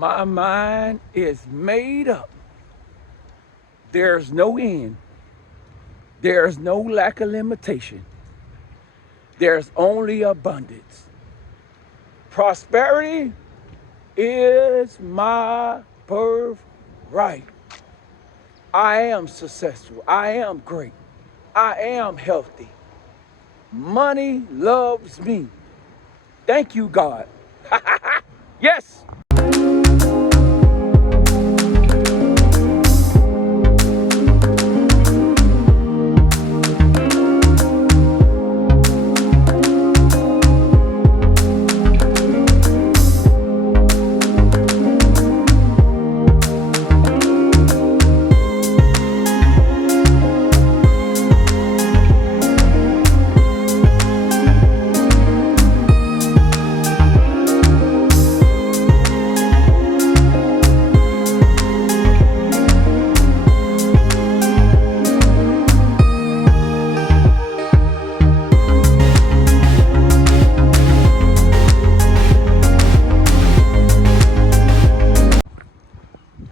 My mind is made up. There's no end. There's no lack of limitation. There's only abundance. Prosperity is my birthright. I am successful. I am great. I am healthy. Money loves me. Thank you, God. Yes.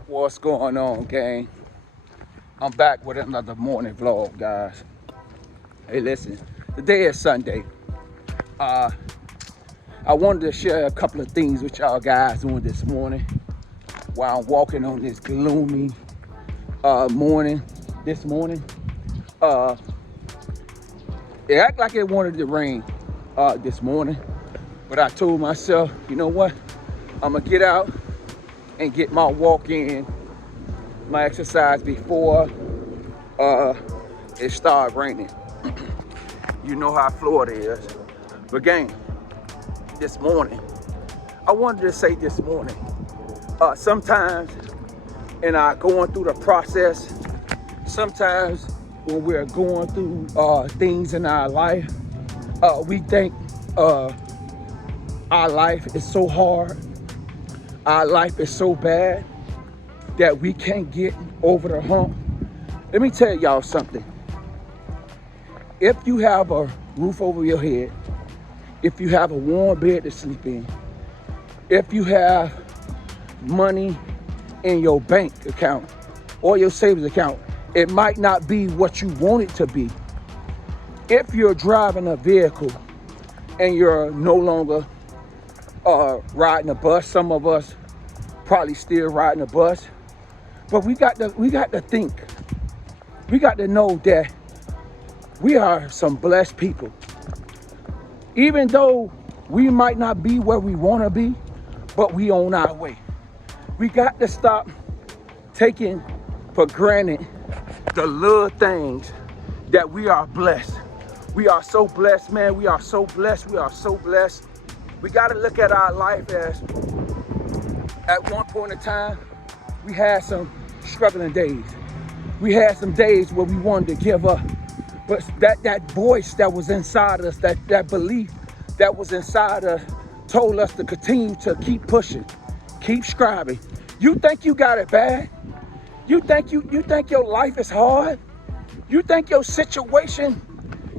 What's going on, gang? I'm back with another morning vlog, guys. Hey, listen, today is Sunday. I wanted to share a couple of things with y'all guys on this morning while I'm walking on this gloomy morning. This morning, it acted like it wanted to rain this morning, but I told myself, you know what? I'm gonna get out and get my walk in, my exercise before it started raining. You know how Florida is. But gang, this morning, I wanted to say this morning, sometimes in our going through the process, sometimes when we're going through things in our life, we think our life is so hard, our life is so bad that we can't get over the hump. Let me tell y'all something. If you have a roof over your head, if you have a warm bed to sleep in, if you have money in your bank account or your savings account, it might not be what you want it to be. If you're driving a vehicle and you're no longer riding a bus, some of us probably still riding a bus, but we got to think. We got to know that we are some blessed people. Even though we might not be where we want to be, but we on our way. We got to stop taking for granted the little things that we are blessed. We are so blessed, man. We are so blessed. We are so blessed. We got to look at our life as, at one point in time, we had some struggling days. We had some days where we wanted to give up. But that voice that was inside us, that belief that was inside us, told us to continue to keep pushing, keep striving. You think you got it bad? You think your life is hard? You think your situation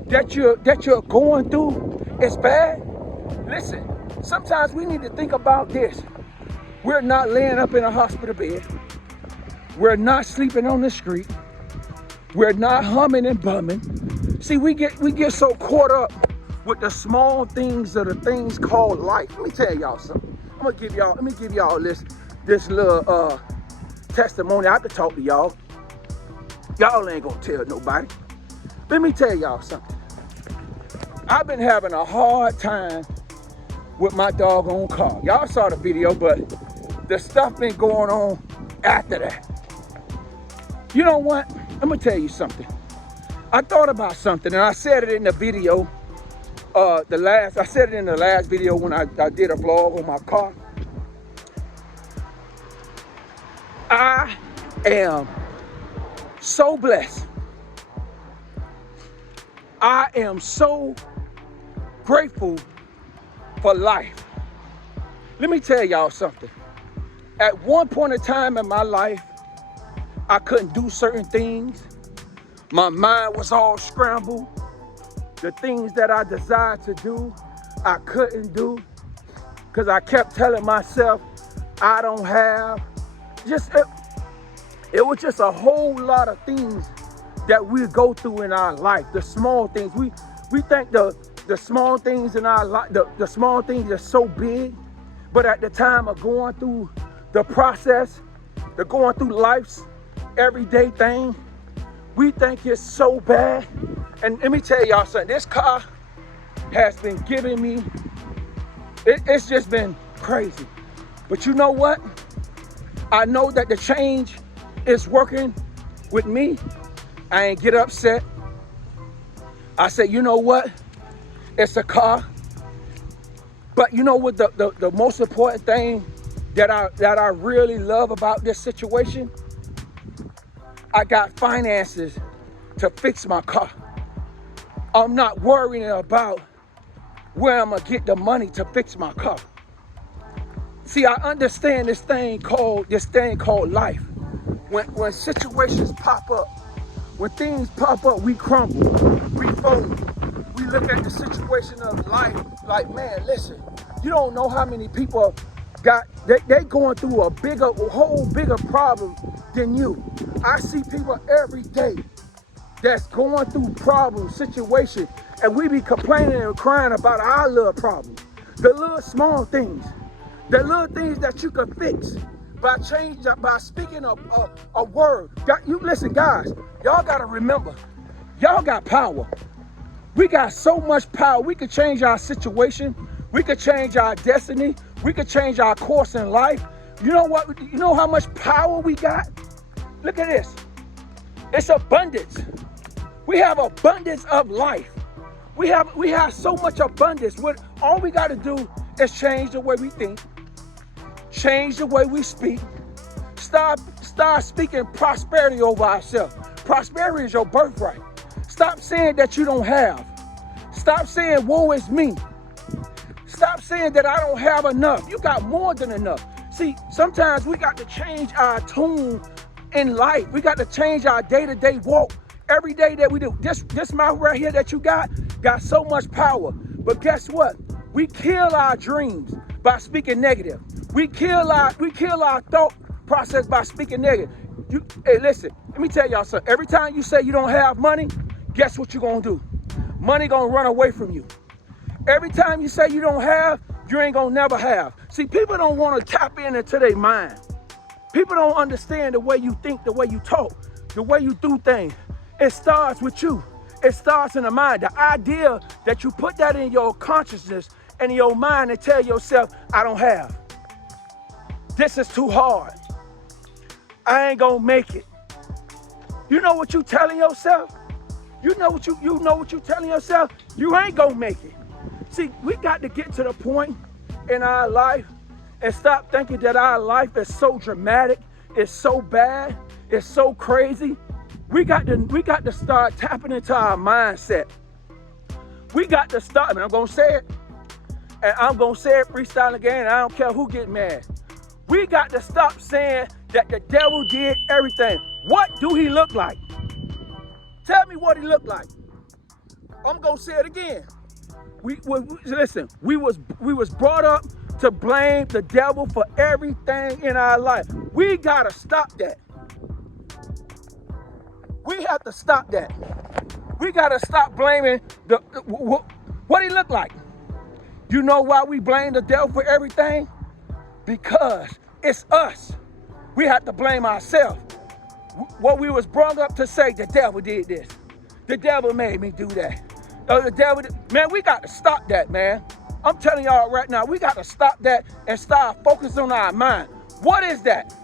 that you're going through is bad? Listen, sometimes we need to think about this. We're not laying up in a hospital bed. We're not sleeping on the street. We're not humming and bumming. See, we get so caught up with the small things of the things called life. Let me tell y'all something. Let me give y'all this little testimony. I could talk to y'all. Y'all ain't gonna tell nobody. Let me tell y'all something. I've been having a hard time with my doggone car. Y'all saw the video, but the stuff been going on after that. You know what? I'm gonna tell you something. I thought about something, and I said it in the video. I said it in the last video when I did a vlog on my car. I am so blessed. I am so grateful for life. Let me tell y'all something. At one point in time in my life, I couldn't do certain things. My mind was all scrambled. The things that I desired to do, I couldn't do because I kept telling myself, I don't have. Just it was just a whole lot of things that we go through in our life. The small things. We think the small things in our life, the small things are so big, but at the time of going through the process, the going through life's everyday thing, we think it's so bad. And let me tell y'all something. This car has been giving me, it's just been crazy. But you know what? I know that the change is working with me. I ain't get upset. I said, you know what? It's a car. But you know what the most important thing that I really love about this situation? I got finances to fix my car. I'm not worrying about where I'm gonna get the money to fix my car. See, I understand this thing called life. When situations pop up, when things pop up, we crumble, we fold. We look at the situation of life like, man, listen, you don't know how many people they going through a whole bigger problem than you. I see people every day that's going through problems, situations, and we be complaining and crying about our little problems. The little small things, the little things that you can fix by speaking a word. Listen, guys, y'all gotta remember, y'all got power. We got so much power. We could change our situation. We could change our destiny. We could change our course in life. You know what? You know how much power we got? Look at this. It's abundance. We have abundance of life. We have so much abundance. All we got to do is change the way we think, change the way we speak. Start speaking prosperity over ourselves. Prosperity is your birthright. Stop saying that you don't have. Stop saying woe is me. Stop saying that I don't have enough. You got more than enough. See, sometimes we got to change our tune in life. We got to change our day-to-day walk. Every day that we do. This mouth right here that you got so much power. But guess what? We kill our dreams by speaking negative. We kill our thought process by speaking negative. Hey, listen, let me tell y'all something. Every time you say you don't have money, guess what you're gonna do? Money gonna run away from you. Every time you say you don't have, you ain't gonna never have. See, people don't wanna tap into their mind. People don't understand the way you think, the way you talk, the way you do things. It starts with you. It starts in the mind. The idea that you put that in your consciousness and in your mind and tell yourself, I don't have. This is too hard. I ain't gonna make it. You know what you telling yourself? You know what you telling yourself? You ain't gonna make it. See, we got to get to the point in our life and stop thinking that our life is so dramatic, it's so bad, it's so crazy. We got to start tapping into our mindset. We got to start, and I'm gonna say it, and I'm gonna say it freestyle again, and I don't care who get mad. We got to stop saying that the devil did everything. What do he look like? Tell me what he looked like. I'm gonna say it again. Listen, we was brought up to blame the devil for everything in our life. We gotta stop that. We have to stop that. We gotta stop blaming what he looked like. You know why we blame the devil for everything? Because it's us. We have to blame ourselves. What we was brought up to say, the devil did this. The devil made me do that. Man, we got to stop that, man. I'm telling y'all right now, we got to stop that and start focusing on our mind. What is that?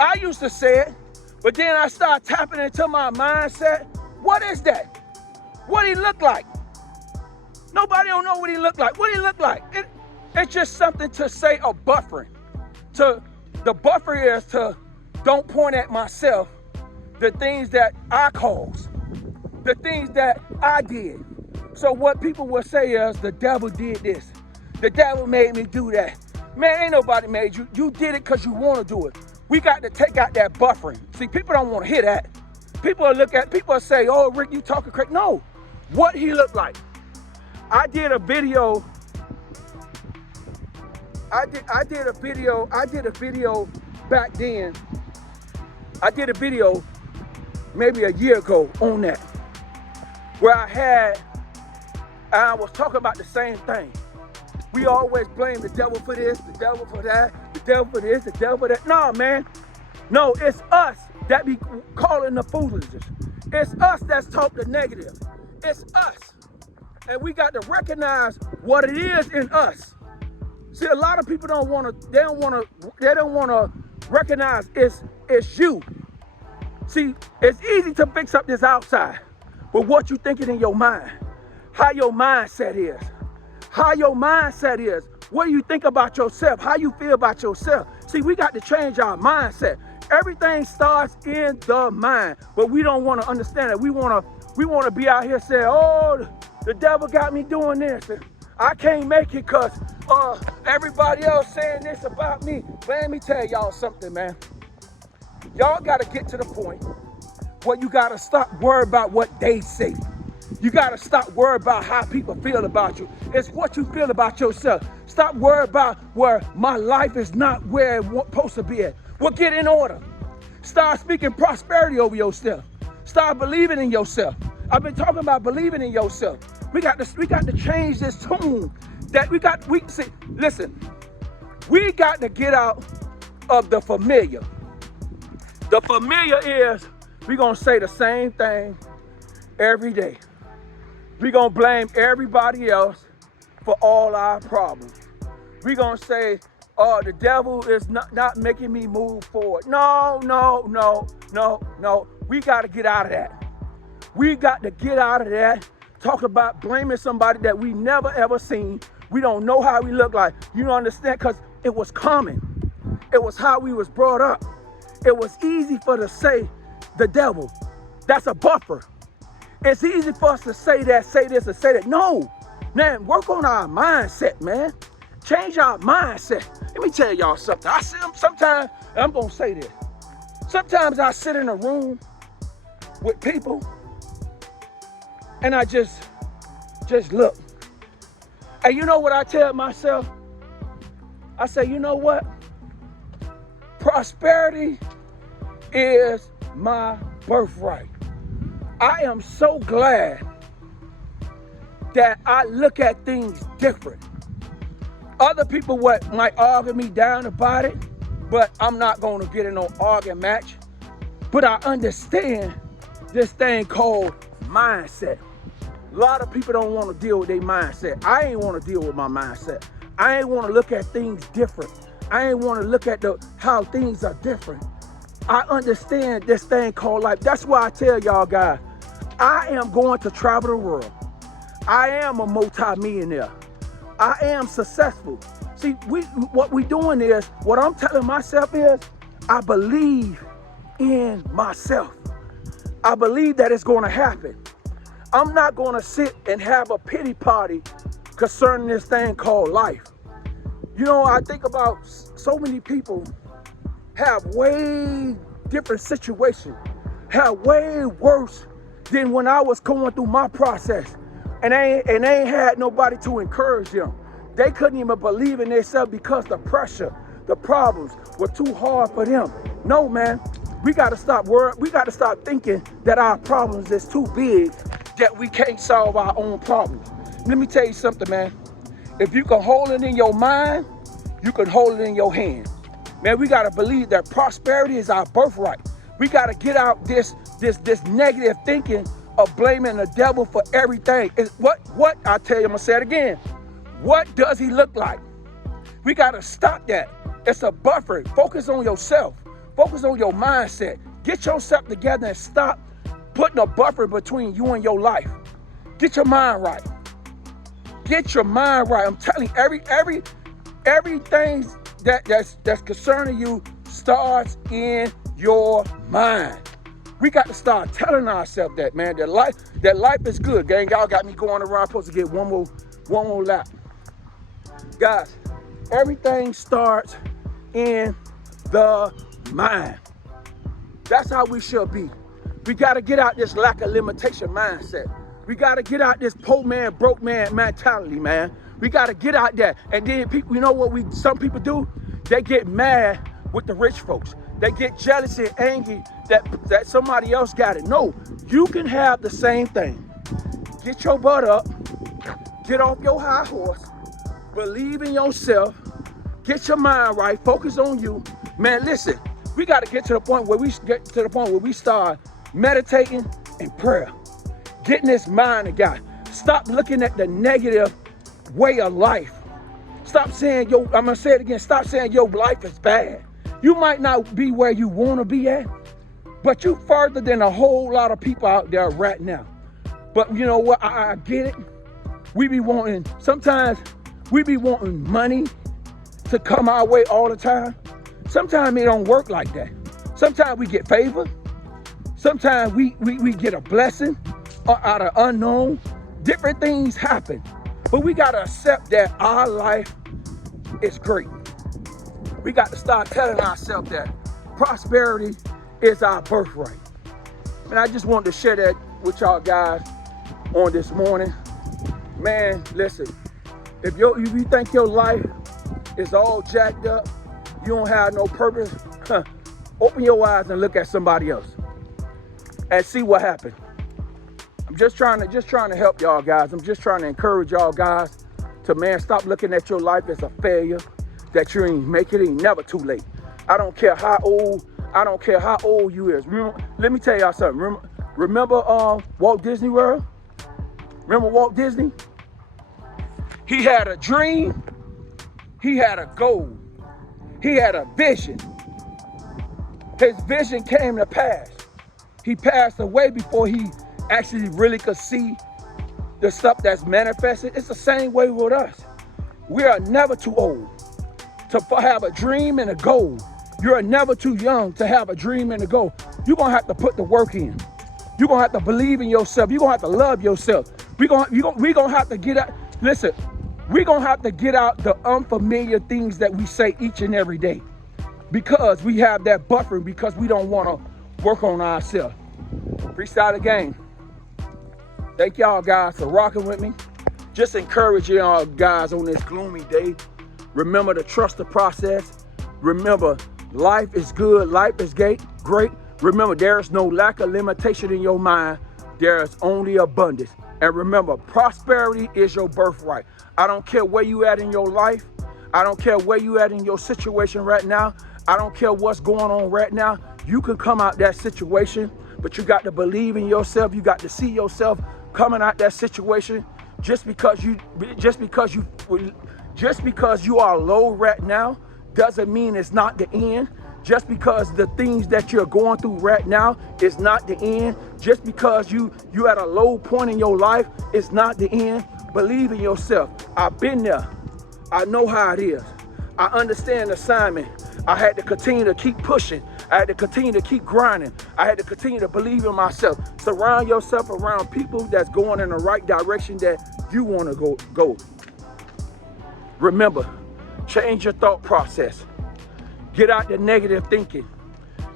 I used to say it, but then I started tapping into my mindset. What is that? What he look like? Nobody don't know what he look like. What he look like? It's just something to say a buffering. The buffer is to don't point at myself the things that I caused, the things that I did. So what people will say is the devil did this. The devil made me do that. Man, ain't nobody made you. You did it because you want to do it. We got to take out that buffering. See, people don't want to hear that. People will say, oh, Rick, you talking crazy. No, what he looked like. I did a video I did a video back then. I did a video maybe a year ago on that, where I was talking about the same thing. We always blame the devil for this, the devil for that, the devil for this, the devil for that. No, man. No, it's us that be calling the foolishness. It's us that's talk the negative. It's us. And we got to recognize what it is in us. See, a lot of people don't want to recognize it's you. See, it's easy to fix up this outside, but what you thinking in your mind, how your mindset is. How your mindset is. What do you think about yourself? How you feel about yourself? See, we got to change our mindset. Everything starts in the mind, but we don't want to understand it. We want to be out here saying, oh, the devil got me doing this. I can't make it because everybody else saying this about me. But let me tell y'all something, man. Y'all got to get to the point where you got to stop worrying about what they say. You got to stop worrying about how people feel about you. It's what you feel about yourself. Stop worrying about where my life is not where it's supposed to be at. Well, get in order. Start speaking prosperity over yourself. Start believing in yourself. I've been talking about believing in yourself. We got to change this tune. Listen, we got to get out of the familiar. The familiar is we're going to say the same thing every day. We're going to blame everybody else for all our problems. We're going to say, oh, the devil is not making me move forward. No. We got to get out of that. We got to get out of that. Talk about blaming somebody that we never ever seen. We don't know how we look like. You don't understand? Because it was common. It was how we was brought up. It was easy for to say the devil. That's a buffer. It's easy for us to say that, say this, and say that. No, man, work on our mindset, man. Change our mindset. Let me tell y'all something. Sometimes, I'm going to say this. Sometimes I sit in a room with people and I just look. And you know what I tell myself? I say, you know what? Prosperity is my birthright. I am so glad that I look at things different. Other people might argue me down about it, but I'm not going to get in no arguing match. But I understand this thing called mindset. A lot of people don't want to deal with their mindset. I ain't want to deal with my mindset. I ain't want to look at things different. I ain't want to look at how things are different. I understand this thing called life. That's why I tell y'all guys, I am going to travel the world. I am a multi-millionaire. I am successful. See, what I'm telling myself is, I believe in myself. I believe that it's going to happen. I'm not going to sit and have a pity party concerning this thing called life. You know, I think about so many people have way different situations, have way worse than when I was going through my process. And they ain't had nobody to encourage them. They couldn't even believe in themselves because the pressure, the problems were too hard for them. No, man, we got to stop worrying. We got to stop thinking that our problems is too big, that we can't solve our own problems. Let me tell you something, man. If you can hold it in your mind, you can hold it in your hand. Man, we got to believe that prosperity is our birthright. We got to get out this negative thinking of blaming the devil for everything. What I tell you, I'm gonna say it again. What does he look like? We gotta stop that. It's a buffer. Focus on yourself. Focus on your mindset. Get yourself together and stop putting a buffer between you and your life. Get your mind right. Get your mind right. I'm telling you, everything that's concerning you starts in your mind. We got to start telling ourselves that, man, that life is good, gang. Y'all got me going around. I'm supposed to get one more lap. Guys, everything starts in the mind. That's how we should be. We got to get out this lack of limitation mindset. We got to get out this poor man, broke man mentality, man. We got to get out there. And then people, you know what some people do? They get mad with the rich folks. They get jealous and angry that somebody else got it. No, you can have the same thing. Get your butt up. Get off your high horse. Believe in yourself. Get your mind right. Focus on you. Man, listen, we got to get to the point where we start meditating and prayer. Getting this mind together. Stop looking at the negative way of life. Stop saying, I'm going to say it again. Stop saying your life is bad. You might not be where you want to be at, but you further than a whole lot of people out there right now. But you know what? I get it. Sometimes we be wanting money to come our way all the time. Sometimes it don't work like that. Sometimes we get favor. Sometimes we get a blessing out of unknown. Different things happen. But we got to accept that our life is great. We got to start telling ourselves that prosperity is our birthright. And I just wanted to share that with y'all guys on this morning. Man, listen, if you think your life is all jacked up, you don't have no purpose, open your eyes and look at somebody else and see what happened. I'm just trying to help y'all guys. I'm just trying to encourage y'all guys to, man, stop looking at your life as a failure, that you ain't make it, ain't never too late. I don't care how old you is. Let me tell y'all something. Remember Walt Disney World? Remember Walt Disney? He had a dream. He had a goal. He had a vision. His vision came to pass. He passed away before he actually really could see the stuff that's manifested. It's the same way with us. We are never too old to have a dream and a goal. You're never too young to have a dream and a goal. You're going to have to put the work in. You're going to have to believe in yourself. You're going to have to love yourself. We're going to have to get out. Listen, we're going to have to get out the unfamiliar things that we say each and every day, because we have that buffer, because we don't want to work on ourselves. Freestyle again. Thank y'all guys for rocking with me. Just encourage y'all guys on this gloomy day. Remember to trust the process. Remember, life is good. Life is great. Remember, there is no lack of limitation in your mind. There is only abundance. And remember, prosperity is your birthright. I don't care where you at in your life. I don't care where you at in your situation right now. I don't care what's going on right now. You can come out that situation, but you got to believe in yourself. You got to see yourself coming out that situation. Just because you are low right now doesn't mean it's not the end. Just because the things that you're going through right now is not the end. Just because you at a low point in your life, it's not the end. Believe in yourself. I've been there. I know how it is. I understand the assignment. I had to continue to keep pushing. I had to continue to keep grinding. I had to continue to believe in myself. Surround yourself around people that's going in the right direction that you want to go. Remember, change your thought process. Get out the negative thinking.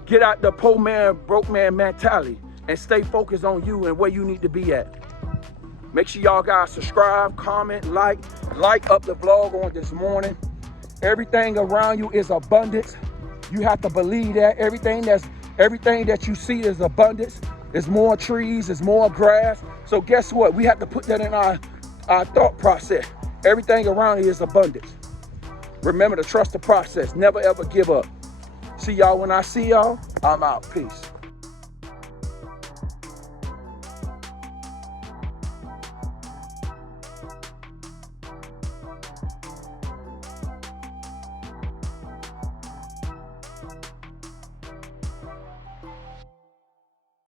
Get out the poor man, broke man mentality, and stay focused on you and where you need to be at. Make sure y'all guys subscribe, comment, like up the vlog on this morning. Everything around you is abundance. You have to believe that everything that you see is abundance. There's more trees, there's more grass. So guess what? We have to put that in our thought process. Everything around you is abundance. Remember to trust the process. Never ever give up. See y'all when I see y'all. I'm out. Peace.